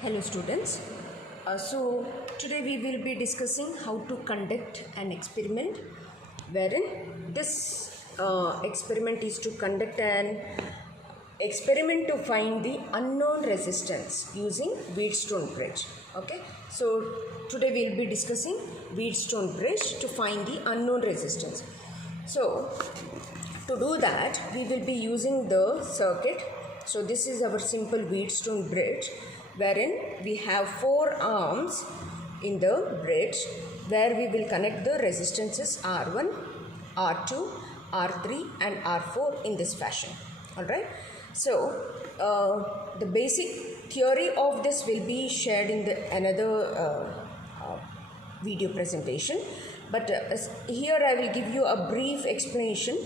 Hello students. So today we will be discussing how to conduct an experiment wherein this experiment is to conduct an experiment to find the unknown resistance using Wheatstone bridge. Okay. So today we will be discussing Wheatstone bridge to find the unknown resistance. So to do that we will be using the circuit. So this is our simple Wheatstone bridge, wherein we have 4 arms in the bridge where we will connect the resistances R1, R2, R3 and R4 in this fashion. Alright. So the basic theory of this will be shared in the another video presentation, but here I will give you a brief explanation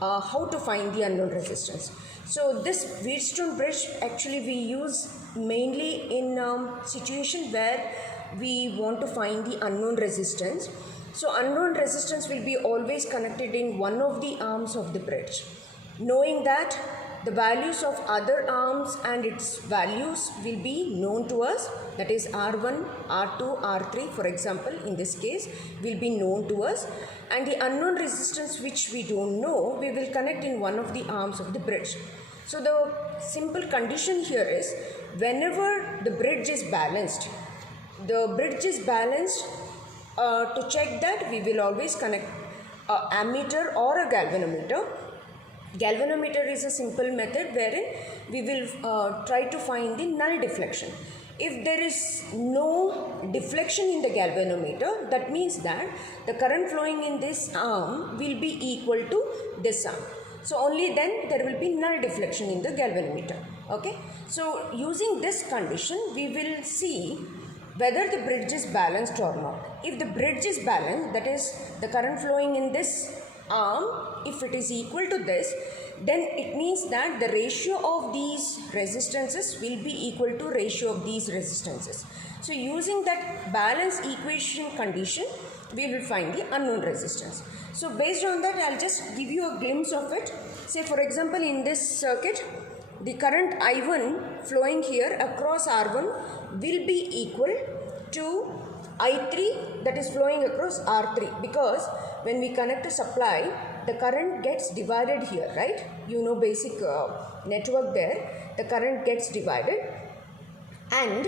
how to find the unknown resistance. So this Wheatstone bridge actually we use mainly in situation where we want to find the unknown resistance. So unknown resistance will be always connected in one of the arms of the bridge. Knowing that the values of other arms and its values will be known to us, that is R1, R2, R3 for example in this case will be known to us, and the unknown resistance which we don't know we will connect in one of the arms of the bridge. So the simple condition here is whenever the bridge is balanced, to check that we will always connect a ammeter or a galvanometer. Galvanometer is a simple method wherein we will try to find the null deflection. If there is no deflection in the galvanometer, that means that the current flowing in this arm will be equal to this arm. So only then there will be null deflection in the galvanometer. Okay. So using this condition we will see whether the bridge is balanced or not. If the bridge is balanced, that is the current flowing in this arm, if it is equal to this, then it means that the ratio of these resistances will be equal to ratio of these resistances. So using that balance equation condition we will find the unknown resistance. So based on that I'll just give you a glimpse of it. Say for example in this circuit the current I1 flowing here across R1 will be equal to I3 that is flowing across R3, because when we connect a supply the current gets divided here, right? You know basic network there, the current gets divided, and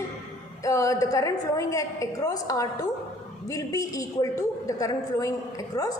the current flowing across R2 will be equal to the current flowing across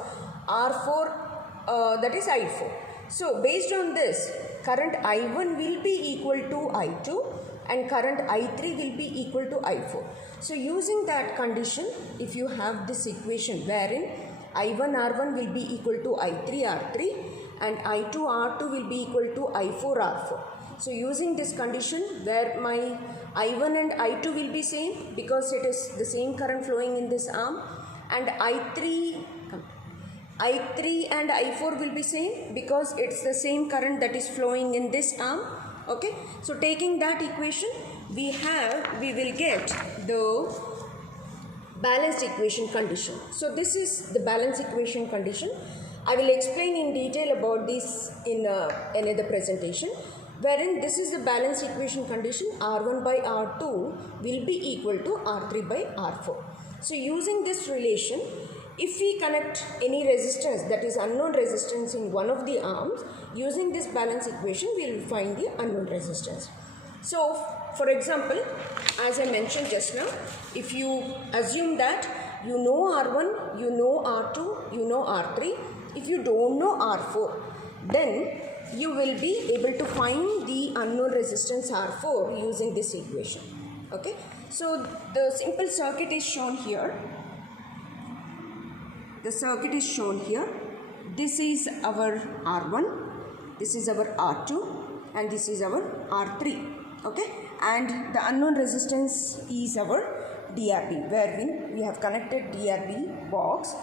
R4 that is I4. So based on this, current I1 will be equal to I2 and current I3 will be equal to I4. So using that condition, if you have this equation wherein I1 R1 will be equal to I3 R3 and I2 R2 will be equal to I4 R4. So using this condition where my I1 and I2 will be same because it is the same current flowing in this arm, and I3 and I4 will be same because it's the same current that is flowing in this arm. Okay, so taking that equation we will get the balanced equation condition. So this is the balanced equation condition. I will explain in detail about this in another presentation, wherein this is the balanced equation condition. R1 by R2 will be equal to R3 by R4. So using this relation, if we connect any resistance that is unknown resistance in one of the arms, using this balance equation we will find the unknown resistance. So for example, as I mentioned just now, if you assume that you know R1, you know R2, you know R3, if you don't know R4, then you will be able to find the unknown resistance R4 using this equation. Okay, so the simple circuit is shown here. The circuit is shown here. This is our R1, this is our R2 and this is our R3. Okay, and the unknown resistance is our DRB, wherein we have connected DRB box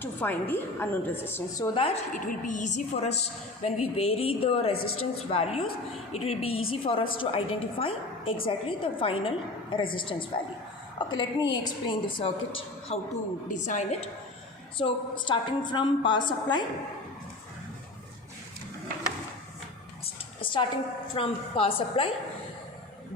to find the unknown resistance, so that it will be easy for us when we vary the resistance values, it will be easy for us to identify exactly the final resistance value. Okay, let me explain the circuit, how to design it. So starting from power supply,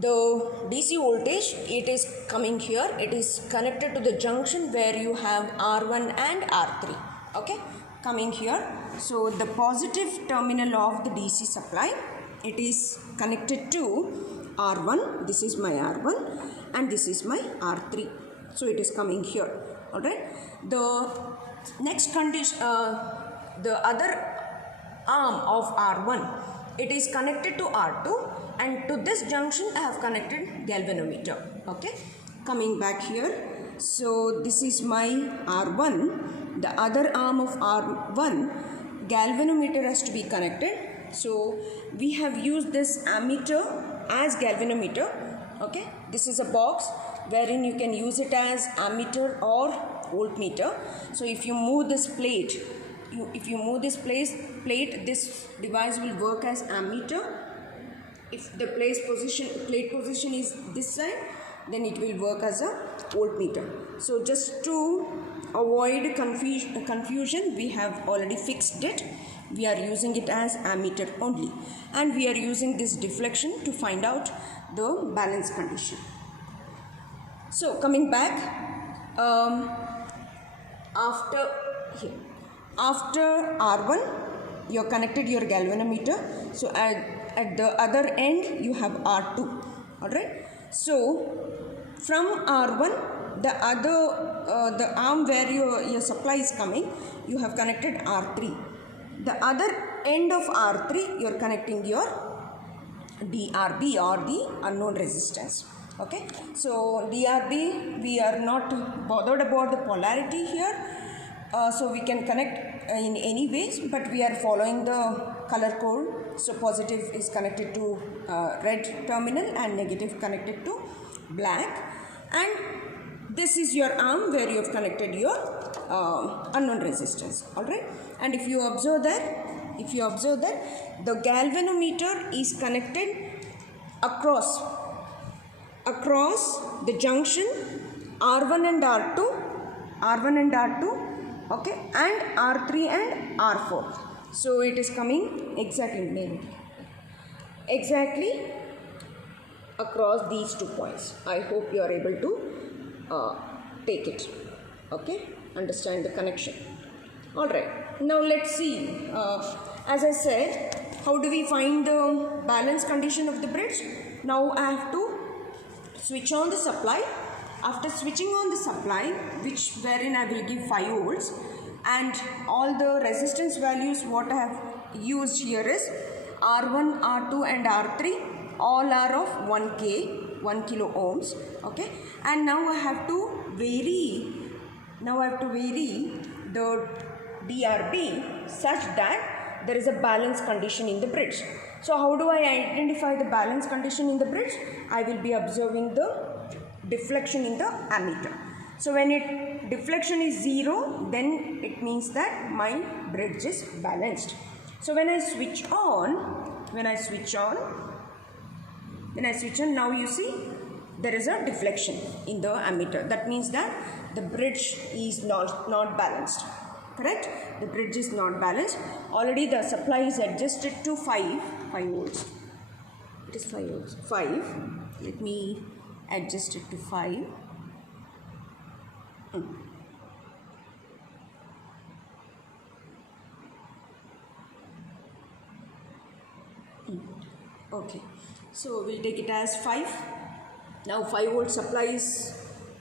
the DC voltage, it is coming here, it is connected to the junction where you have R1 and R3, okay, coming here. So the positive terminal of the DC supply, it is connected to R1, this is my R1 and this is my R3, so it is coming here. All right, the next condition, the other arm of R1, it is connected to R2, and to this junction I have connected galvanometer. Okay, coming back here, so this is my R1, the other arm of R1, galvanometer has to be connected. So we have used this ammeter as galvanometer. Okay, this is a box wherein you can use it as ammeter or voltmeter. So if you move this plate, this device will work as ammeter. If the plate position is this side, then it will work as a voltmeter. So just to avoid confusion, we have already fixed it. We are using it as ammeter only, and we are using this deflection to find out the balance condition. So coming back, after R1 you have connected your galvanometer, so at the other end you have R2. All right, so from R1, the other the arm where your supply is coming, you have connected R3. The other end of R3 you are connecting your DRB or the unknown resistance. Okay, so DRB, we are not bothered about the polarity here, so we can connect in any ways, but we are following the color code. So positive is connected to red terminal and negative connected to black, and this is your arm where you have connected your unknown resistance. All right, and if you observe that the galvanometer is connected across the junction R1 and R2, okay, and R3 and R4. So it is coming exactly across these 2 points. I hope you are able to take it. Okay, understand the connection. All right, now let's see. As I said, how do we find the balance condition of the bridge? Now I have to switch on the supply. After switching on the supply, wherein I will give 5 volts, and all the resistance values what I have used here is R1, R2 and R3, all are of 1 kilo ohms. Okay, and now I have to vary the DRB such that there is a balance condition in the bridge. So how do I identify the balance condition in the bridge? I will be observing the deflection in the ammeter. So when deflection is 0, then it means that my bridge is balanced. So when I switch on, now you see there is a deflection in the ammeter. That means that the bridge is not balanced. Correct? The bridge is not balanced. Already the supply is adjusted to 5 volts. It is 5 volts. 5. Let me adjust it to 5. Okay, so we'll take it as 5. Now 5 volt supply is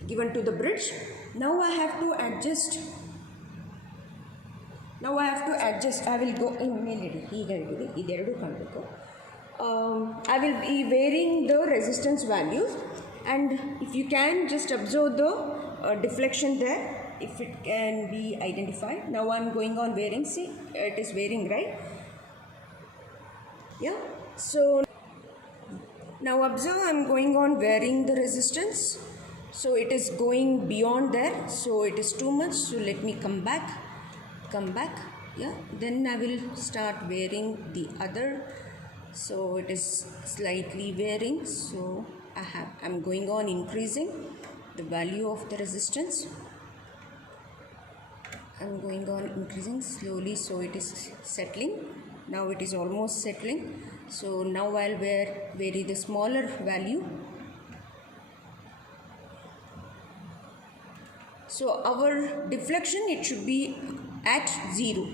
given to the bridge. Now I have to adjust. I will go I will be varying the resistance values, and if you can just observe the deflection there, if it can be identified. Now I am going on varying. See, it is varying, right? Yeah. So now observe, I am going on varying the resistance. So it is going beyond there. So it is too much. So let me come back. Yeah. Then I will start varying the other. So it is slightly varying. So I'm going on increasing the value of the resistance. I'm going on increasing slowly, so it is settling. Now it is almost settling. So now I'll vary the smaller value. So our deflection, it should be at 0.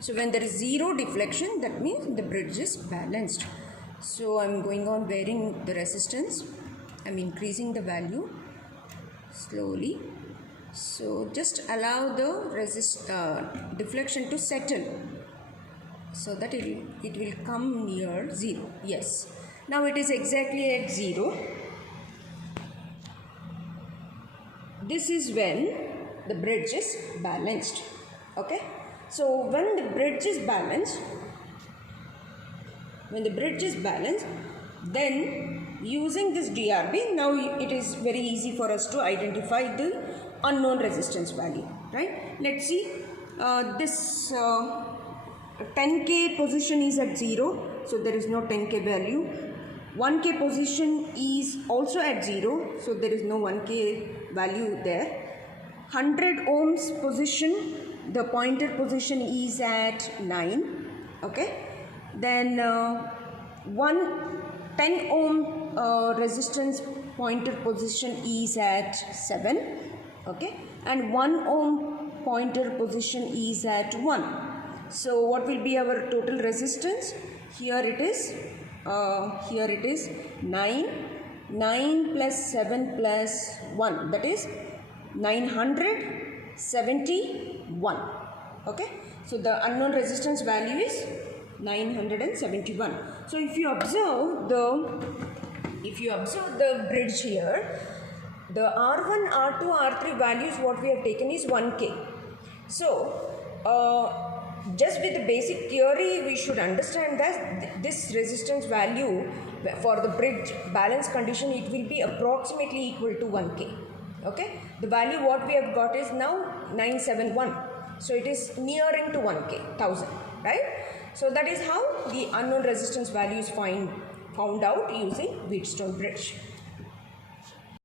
So when there is 0 deflection, that means the bridge is balanced. So I'm going on varying the resistance. I'm increasing the value slowly. So just allow the deflection to settle so that it will come near 0. Yes. Now it is exactly at 0. This is when the bridge is balanced. Okay. So when the bridge is balanced, then using this DRB, now it is very easy for us to identify the unknown resistance value, right? Let's see, this 10K position is at 0, so there is no 10K value. 1K position is also at 0, so there is no 1K value there. 100 ohms position, the pointer position is at 9, okay. Then 10 ohm resistance pointer position is at 7, okay, and 1 ohm pointer position is at 1. So what will be our total resistance? Here it is 9 plus 7 plus 1, that is 971. Okay, so the unknown resistance value is 971. So if you observe the bridge here, the R1, R2, R3 values what we have taken is 1K. So just with the basic theory, we should understand that this resistance value for the bridge balance condition, it will be approximately equal to 1K. Okay, the value what we have got is now 971. So it is nearing to 1K, 1000, right? So that is how the unknown resistance value is found out using Wheatstone bridge.